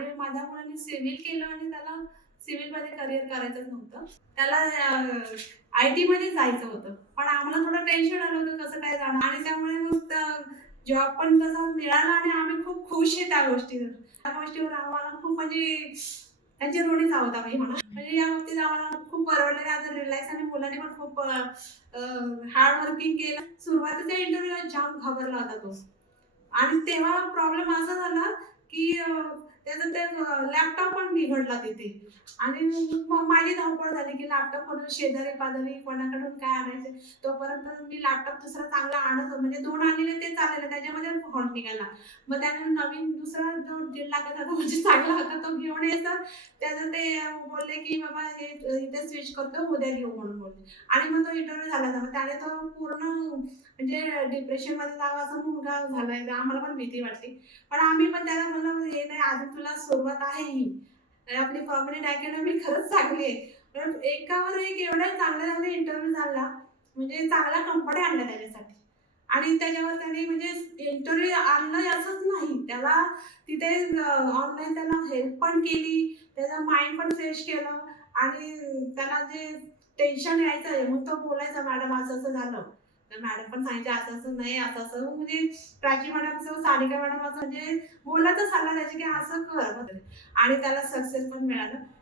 आणि माझ्या मुलाने सिव्हिल केलं आणि त्याला सिव्हिलमध्ये करिअर करायचं नव्हतं. त्याला आय-टी मध्ये जायचं होतं. पण आम्हाला थोडं टेन्शन आलं होतं कसं काय जाणार आणि त्यामुळे मग जॉब पण तसा मिळाला आणि आम्ही खूप खुश आहे त्या गोष्टीवर. त्या गोष्टीवर आम्हाला खूप म्हणजे त्यांची ऋणीच आहोत आम्ही म्हणा. म्हणजे या बाबतीत आम्हाला खूप परवडलं आता रिलॅक्स आणि मुलाने पण खूप हार्ड वर्किंग केलं. सुरुवातीच्या इंटरव्ह्यूला जाम घाबरला होता तो. आणि तेव्हा प्रॉब्लेम असा झाला की त्याचा ते लॅपटॉप पण बिघडला तिथे आणि मग माझी धावपळ झाली की लॅपटॉप म्हणून शेजारी पाजारी कोणाकडून काय आणायचे. तोपर्यंत मी लॅपटॉप दुसरा चांगला आणत म्हणजे 2 आणलेले ते चाललेलं त्याच्यामध्ये फॉल्ट निघाला. मग त्याने नवीन दुसरा जो जे लागत होता म्हणजे चांगला होता तो घेऊन यायचा. त्याचं ते बोलले की बाबा हे इथे स्विच करतो उद्या घेऊ म्हणून बोलले. आणि मग तो इंटरव्ह्यू झाला मग त्याने तो पूर्ण म्हणजे डिप्रेशनमध्ये जावं असा मुलगा झालाय. आम्हाला पण भीती वाटली. पण आम्ही पण त्याला म्हणलं, "हे नाही अजून तुला सुरुवात आहे ही. आणि आपली परमनंट अकॅडमी खरंच चांगली आहे." पण एकावर एक एवढ्या चांगले-चांगले इंटरव्ह्यू झाला, म्हणजे चांगल्या कंपन्या आणल्या त्याच्यासाठी. आणि त्याच्यावर त्याने म्हणजे इंटरव्ह्यू आणलं असंच नाही. त्याला तिथे ऑनलाईन त्याला हेल्प पण केली. त्याचं माइंड पण फ्रेश केलं आणि त्याला जे टेन्शन यायचं मग तो बोलायचा, "मॅडम असं-असं झालं." तर मॅडम पण सांगायचे, "असं-असं नाही, असं-असं." म्हणजे प्राची मॅडमचं, सारिका मॅडम असं म्हणजे मोलाचा सल्ला द्यायचे, की असं कर वगैरे आणि त्याला सक्सेस पण मिळालं.